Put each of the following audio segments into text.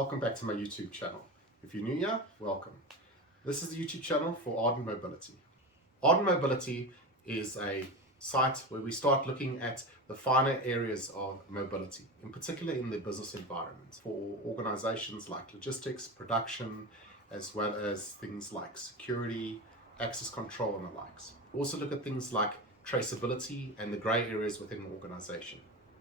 Welcome back to my YouTube channel. If you're new here, welcome. This is the YouTube channel for Ardent Mobility. Ardent Mobility is a site where we start looking at the finer areas of mobility, in particular in the business environment, for organizations like logistics, production, as well as things like security, access control, and the likes. We also look at things like traceability and the grey areas within an organization.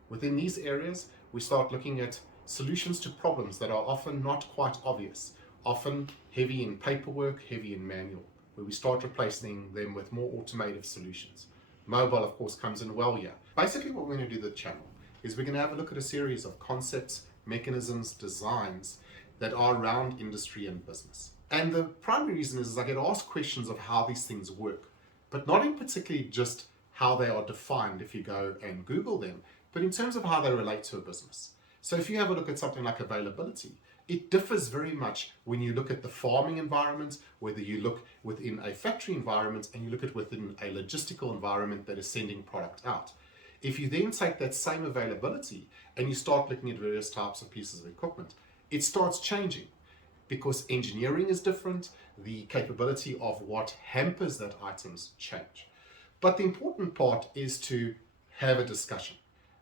Within these areas, we start looking at solutions to problems that are often not quite obvious, often heavy in paperwork, heavy in manual, where we start replacing them with more automated solutions. Mobile, of course, comes in well here. Basically, what we're going to do with the channel is we're going to have a look at a series of concepts, mechanisms, designs that are around industry and business. And the primary reason is I get asked questions of how these things work, but not in particularly just how they are defined if you go and Google them, but in terms of how they relate to a business. So if you have a look at something like availability, it differs very much when you look at the farming environment, whether you look within a factory environment and you look at within a logistical environment that is sending product out. If you then take that same availability and you start looking at various types of pieces of equipment, it starts changing because engineering is different, the capability of what hampers that items change. But the important part is to have a discussion.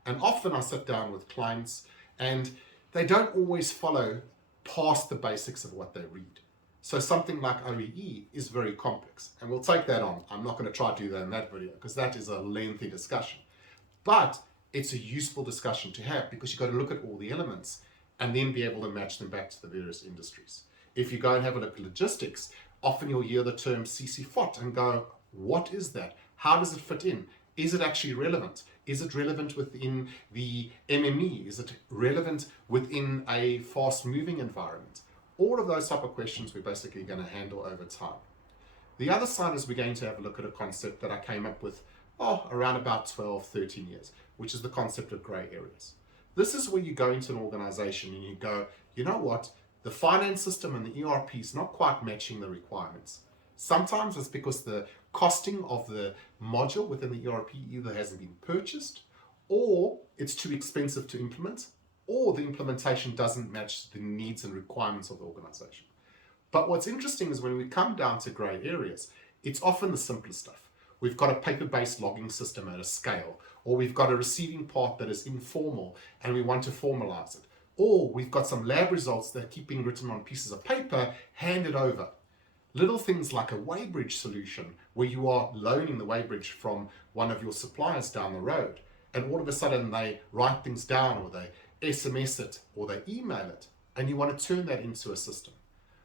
And often I sit down with clients and they don't always follow past the basics of what they read. So something like OEE is very complex, and we'll take that on. I'm not going to try to do that in that video because that is a lengthy discussion. But it's a useful discussion to have because you've got to look at all the elements and then be able to match them back to the various industries. If you go and have a look at logistics, often you'll hear the term CC/FOT and go, what is that? How does it fit in? Is it actually relevant? Is it relevant within the MME? Is it relevant within a fast-moving environment? All of those type of questions we're basically going to handle over time. The other side is we're going to have a look at a concept that I came up with around about 12, 13 years, which is the concept of grey areas. This is where you go into an organization and you go, you know what? The finance system and the ERP is not quite matching the requirements. Sometimes it's because the costing of the module within the ERP either hasn't been purchased, or it's too expensive to implement, or the implementation doesn't match the needs and requirements of the organization. But what's interesting is when we come down to grey areas, it's often the simple stuff. We've got a paper-based logging system at a scale, or we've got a receiving part that is informal and we want to formalize it, or we've got some lab results that keep being written on pieces of paper handed over. Little things like a weighbridge solution where you are loaning the weighbridge from one of your suppliers down the road, and all of a sudden they write things down or they SMS it or they email it, and you want to turn that into a system.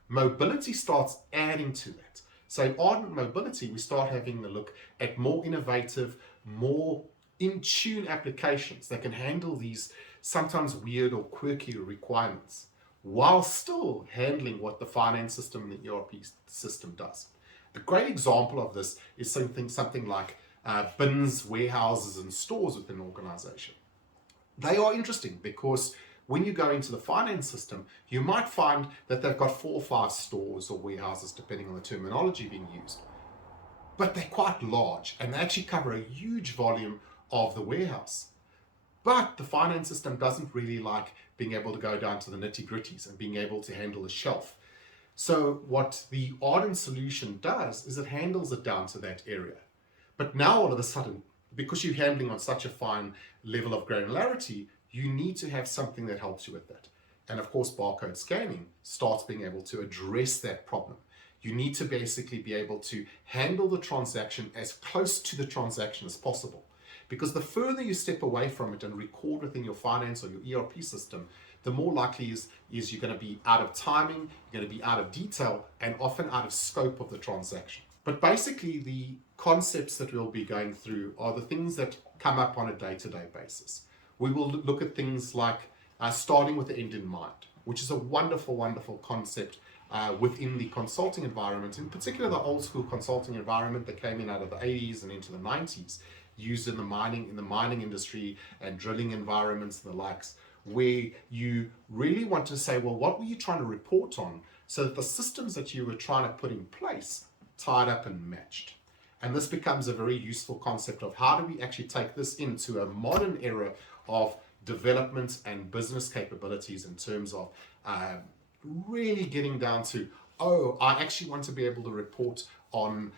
Mobility starts adding to that. So in Ardent Mobility, we start having a look at more innovative, more in-tune applications that can handle these sometimes weird or quirky requirements, while still handling what the finance system and the ERP system does. A great example of this is something like bins, warehouses, and stores within an organization. They are interesting because when you go into the finance system, you might find that they've got 4 or 5 stores or warehouses, depending on the terminology being used. But they're quite large and they actually cover a huge volume of the warehouse. But the finance system doesn't really like being able to go down to the nitty-gritties and being able to handle a shelf. So what the Ardent solution does is it handles it down to that area. But now all of a sudden, because you're handling on such a fine level of granularity, you need to have something that helps you with that. And of course, barcode scanning starts being able to address that problem. You need to basically be able to handle the transaction as close to the transaction as possible. Because the further you step away from it and record within your finance or your ERP system, the more likely is you're going to be out of timing, you're going to be out of detail, and often out of scope of the transaction. But basically, the concepts that we'll be going through are the things that come up on a day-to-day basis. We will look at things like starting with the end in mind, which is a wonderful, wonderful concept within the consulting environment, in particular the old school consulting environment that came in out of the 80s and into the 90s. Used in the mining industry and drilling environments and the likes, where you really want to say, well, what were you trying to report on so that the systems that you were trying to put in place tied up and matched. And this becomes a very useful concept of how do we actually take this into a modern era of development and business capabilities in terms of really getting down to, oh, I actually want to be able to report on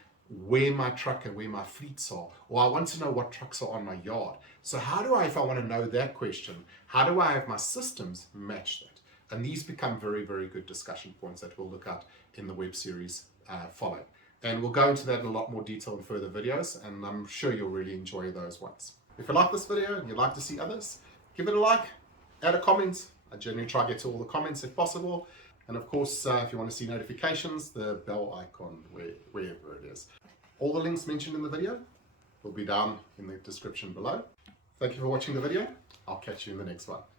where my truck and where my fleets are, or I want to know what trucks are on my yard. So how do I, if I want to know that question, how do I have my systems match that? And these become very, very good discussion points that we'll look at in the web series following. And we'll go into that in a lot more detail in further videos, and I'm sure you'll really enjoy those ones. If you like this video and you'd like to see others, give it a like, add a comment. I generally try to get to all the comments if possible. And of course, if you want to see notifications, the bell icon, wherever it is. All the links mentioned in the video will be down in the description below. Thank you for watching the video. I'll catch you in the next one.